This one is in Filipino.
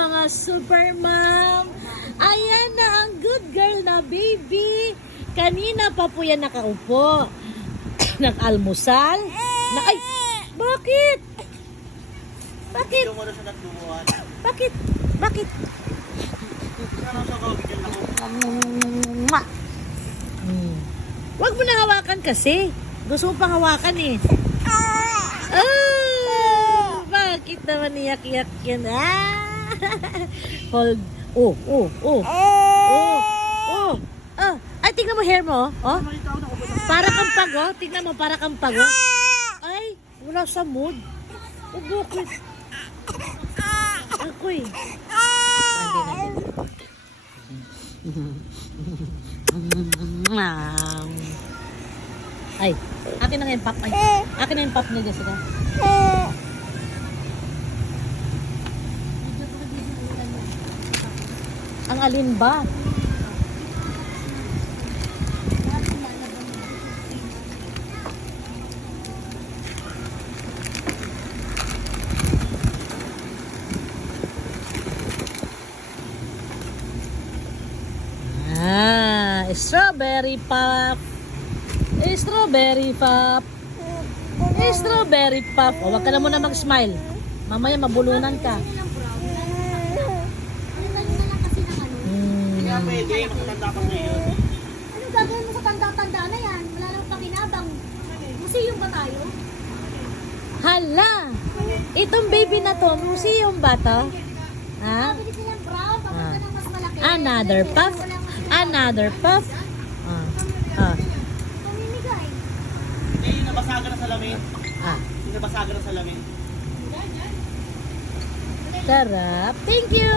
mga super mom. Ayan na ang good girl na baby. Kanina pa po yan nakaupo. Nag-almusal. Na, ay, bakit? Bakit? Bakit? Bakit? Huwag mo na hawakan kasi. Gusto mo pang hawakan eh. Oh, bakit naman iyak-iyak yan? Hold. Oh. Ay, tingnan mo hair mo. Oh. Para kang pago. Tingnan mo, para kang pago. Ay, wala sa mood. Oh, bakit? Ako eh. Ay, akin na nga yung pop. Ay, akin na yung pop niya, Jessica. Ang alin ba? Strawberry pop. Strawberry pop. Strawberry pop. O, wag ka na muna mag-smile. Mamaya mabulunan ka. Kaya pwede, makatanda pa ngayon. Ano gagawin mo sa tanda-tanda na yan? Wala nang pakinabang. Museum ba tayo? Hala! Itong baby na to, museum ba to? Ha? Sabi silang brown, papunta ng mas malaki. Another puff. Another puff. Pamimigay. Hindi, yung nabasagan na salamin. Yung nabasagan na salamin. Sarap. Thank you.